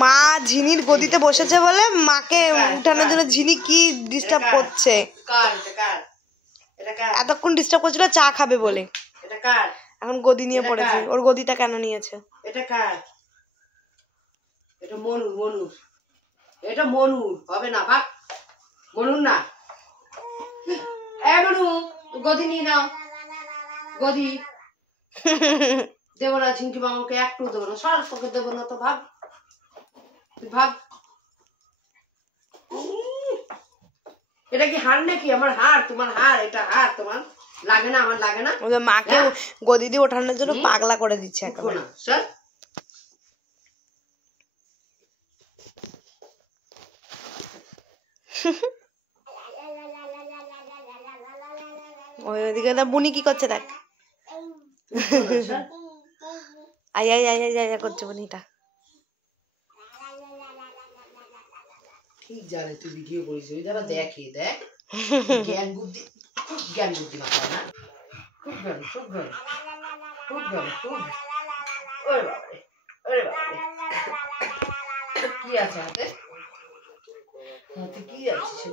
মা ঝিনির গদিতে বসেছে বলে মাকে উঠানোর জন্য ঝিনি কি ডিস্টার্ব করছে। এতক্ষণ ডিস্টার্ব করছিল চা খাবে বলে, এখন গদি নিয়ে পড়েছে। ওর গদিটা কেন নিয়েছে? এটা কার? এটা মনুর, মনুর। এটা মনুর হবে না, ভাগ। মনুর না। মনু, গদি নিয়ে নাও। গদি দেবো না, ঝিঙ্কি মামাকে একটু দেবো না, সর তোকে দেবো না তো, ভাগ ভাগ। এটা কি হাড় নাকি? আমার হাড় তোমার হাড়, এটা হাড় তোমার লাগে না, আমার লাগে না। মাকে গদি দিয়ে ওঠানোর জন্য পাগলা করে দিচ্ছে একেবারে। স্যার ওইদিকে বুনি কি করছে দেখ, I I I I I করছে বুনিটা। ঠিক জানে তুই ভিডিও করিস, ওই যারা দেখে দেখ জ্ঞান বুদ্ধি, জ্ঞান বুদ্ধি না না, খুব জ্ঞান, খুব জ্ঞান, খুব জ্ঞান, খুব। ওরে বাবারে, ওরে বাবারে, কি আছে হাতে? হাতে কি আছে?